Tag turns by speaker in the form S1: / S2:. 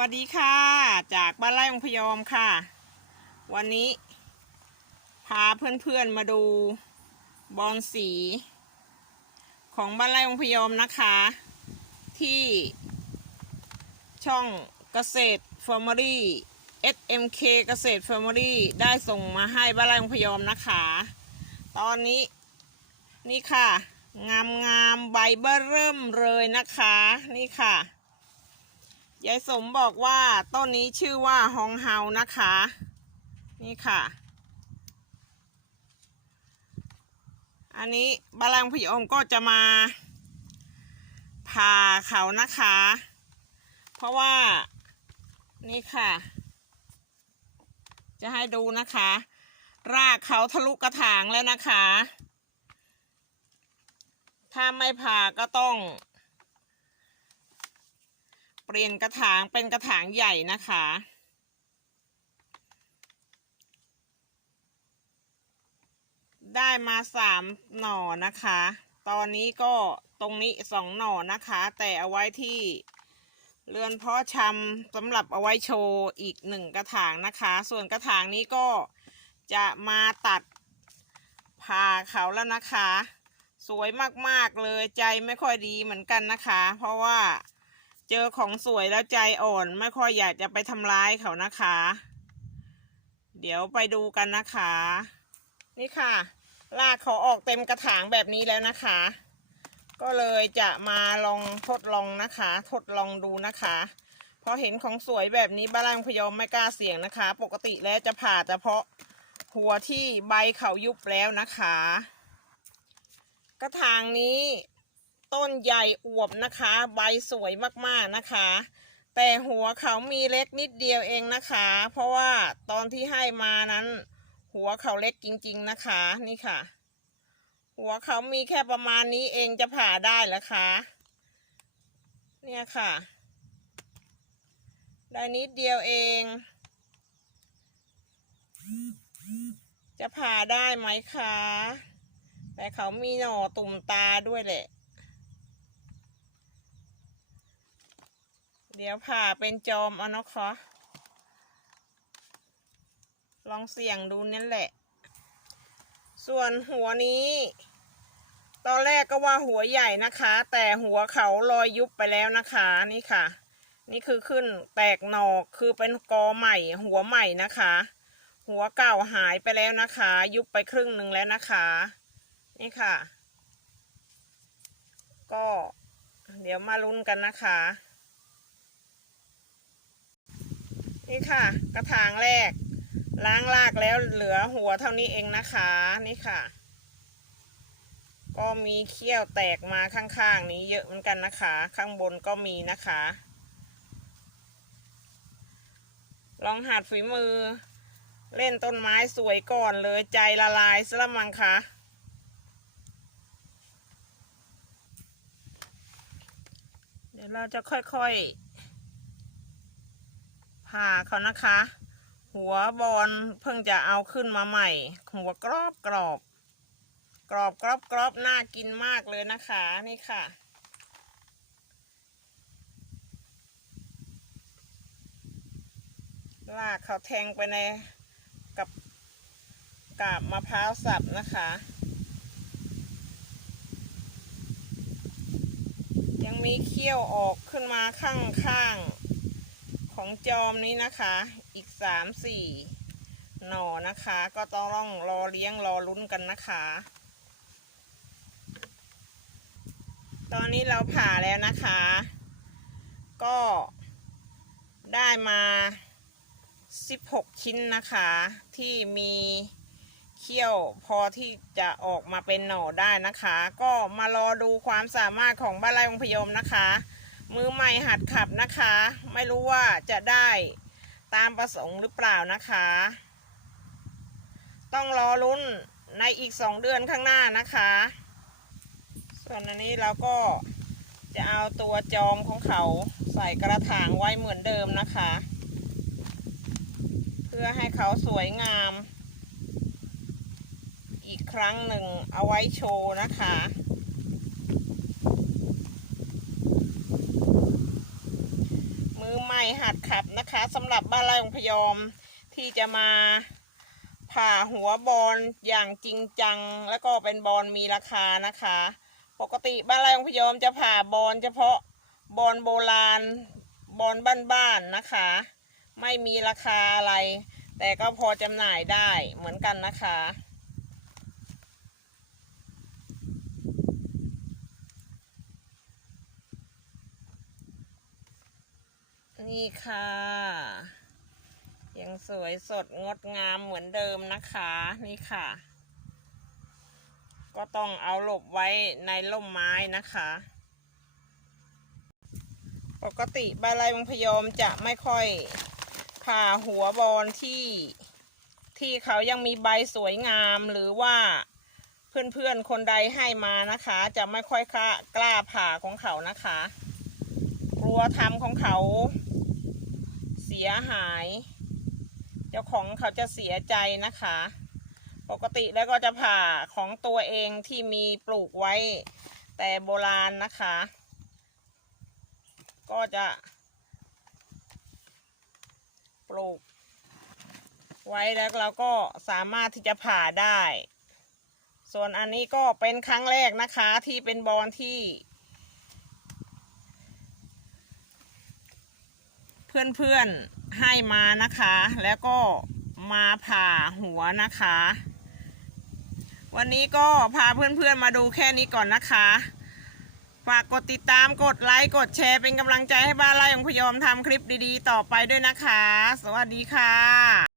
S1: วัสดีค่ะ จากบ้านไร่องพยอมค่ะ วันนี้ พาเพื่อนๆมาดูบอลสี ของบ้านไร่องพยอมนะคะ ที่ช่องเกษตรฟอร์มารี SMK เกษตรฟอร์มารีได้ส่งมาให้บ้านไร่องพยอมนะคะ ตอนนี้นี่ค่ะ งามงามๆใบเบ้อเริ่มเลยนะคะ นี่ค่ะ ยายสมบอกว่าต้นนี้ชื่อว่าฮองเฮานะคะ นี่ค่ะ อันนี้บาลังพยอมก็จะมาผ่าเขานะคะ เพราะว่านี่ค่ะ จะให้ดูนะคะ รากเขาทะลุกระถางแล้วนะคะ ถ้าไม่ผ่าก็ต้อง เปลี่ยนกระถางเป็นกระถางใหญ่นะคะ ได้มาสามหน่อนะคะ ตอนนี้ก็ตรงนี้สองหน่อนะคะ แต่เอาไว้ที่เรือนเพาะชำสำหรับเอาไว้โชว์อีกหนึ่งกระถางนะคะ ส่วนกระถางนี้ก็จะมาตัดผ่าเขาแล้วนะคะ สวยมากๆเลยใจไม่ค่อยดีเหมือนกันนะคะ เพราะว่า เจอของสวยแล้วใจอ่อน ไม่ค่อยอยากจะไปทำร้ายเขานะคะ เดี๋ยวไปดูกันนะคะ นี่ค่ะรากเขาออกเต็มกระถางแบบนี้แล้วนะคะ ก็เลยจะมาลองทดลองนะคะ ทดลองดูนะคะพอเห็นของสวยแบบนี้บ้าลังพยอมไม่กล้าเสี่ยงนะคะ ปกติแล้วจะผ่าเฉพาะหัวที่ใบเขายุบแล้วนะคะ กระถางนี้ ต้นใหญ่อวบนะคะ ใบสวยมากๆนะคะ แต่หัวเขามีเล็กนิดเดียวเองนะคะ เพราะว่าตอนที่ให้มานั้น หัวเขาเล็กจริง ๆนะคะนี่ค่ะ หัวเขามีแค่ประมาณนี้เองจะผ่าได้แล้วคะเนี่ยค่ะ ได้นิดเดียวเอง จะผ่าได้ไหมคะ แต่เขามีหน่อตุ่มตาด้วยแหละ ดี๋ยวผ่าเป็นจอมเอานะคะลองเสี่ยงดูนั่นแหละ ส่วนหัวนี้ ตอนแรกก็ว่าหัวใหญ่นะคะ แต่หัวเขาลอยยุบไปแล้วนะคะนี่ค่ะ นี่คือขึ้นแตกหนอกคือเป็นกอใหม่ หัวใหม่นะคะ หัวเก่าหายไปแล้วนะคะ ยุบไปครึ่งหนึ่งแล้วนะคะ นี่ค่ะ ก็เดี๋ยวมาลุ้นกันนะคะ นี่ค่ะ กระถางแรก ล้างรากแล้วเหลือหัวเท่านี้เองนะคะนี่ค่ะ ก็มีเขี้ยวแตกมาข้างๆนี้เยอะเหมือนกันนะคะ ข้างบนก็มีนะคะ ลองหัดฝีมือ เล่นต้นไม้สวยก่อนเลยใจละลายซะละมังคะเดี๋ยวเราจะค่อยๆ ผ่าเขานะคะ หัวบอลเพิ่งจะเอาขึ้นมาใหม่ หัวกรอบกรอบกรอบกรอบกรอบน่ากินมากเลยนะคะนี่ค่ะ ลากเขาแทงไปในกับกาบมะพร้าวสับนะคะ ยังมีเขี้ยวออกขึ้นมาข้างข้างๆ ของจอมนี้นะคะ อีกสามสี่หน่อนะคะ ก็ต้องรอเลี้ยงรอลุ้นกันนะคะ ตอนนี้เราผ่าแล้วนะคะ ก็ได้มา16ชิ้นนะคะ ที่มีเขี้ยวพอที่จะออกมาเป็นหน่อได้นะคะ ก็มารอดูความสามารถของบ้านไร่องพยมนะคะ มือใหม่หัดขับนะคะ ไม่รู้ว่าจะได้ตามประสงค์หรือเปล่านะคะ ต้องรอลุ้นในอีกสองเดือนข้างหน้านะคะ ส่วนอันนี้เราก็จะเอาตัวจอมของเขาใส่กระถางไว้เหมือนเดิมนะคะ เพื่อให้เขาสวยงาม อีกครั้งหนึ่งเอาไว้โชว์นะคะ มมือใหม่หัดขับนะคะสำหรับบ้านไร่องพยอมที่จะมาผ่าหัวบอลอย่างจริงจัง แล้วก็เป็นบอลมีราคานะคะ ปกติบ้านไร่องพยอมจะผ่าบอลเฉพาะบอลโบราณบอลบ้านๆนะคะ ไม่มีราคาอะไร แต่ก็พอจำหน่ายได้เหมือนกันนะคะ นี่ค่ะ ยังสวยสดงดงามเหมือนเดิมนะคะ นี่ค่ะ ก็ต้องเอาหลบไว้ในร่มไม้นะคะ ปกติใบลายมังพยอมจะไม่ค่อยผ่าหัวบอลที่ที่เขายังมีใบสวยงามหรือว่าเพื่อนๆคนใดให้มานะคะ จะไม่ค่อยกล้ากล้าผ่าของเขานะคะ กลัวทำของเขา เสียหาย เจ้าของเขาจะเสียใจนะคะ ปกติแล้วก็จะผ่าของตัวเองที่มีปลูกไว้ แต่โบราณนะคะ ก็จะ ปลูก ไว้แล้วเราก็สามารถที่จะผ่าได้ ส่วนอันนี้ก็เป็นครั้งแรกนะคะที่เป็นบอลที่ เพื่อนๆให้มานะคะ แล้วก็มาผ่าหัวนะคะ วันนี้ก็พาเพื่อนๆมาดูแค่นี้ก่อนนะคะฝากกดติดตามกดไลค์กดแชร์เป็นกำลังใจให้บ้านไร่ของพยอมทำคลิปดีๆ ต่อไปด้วยนะคะ สวัสดีค่ะ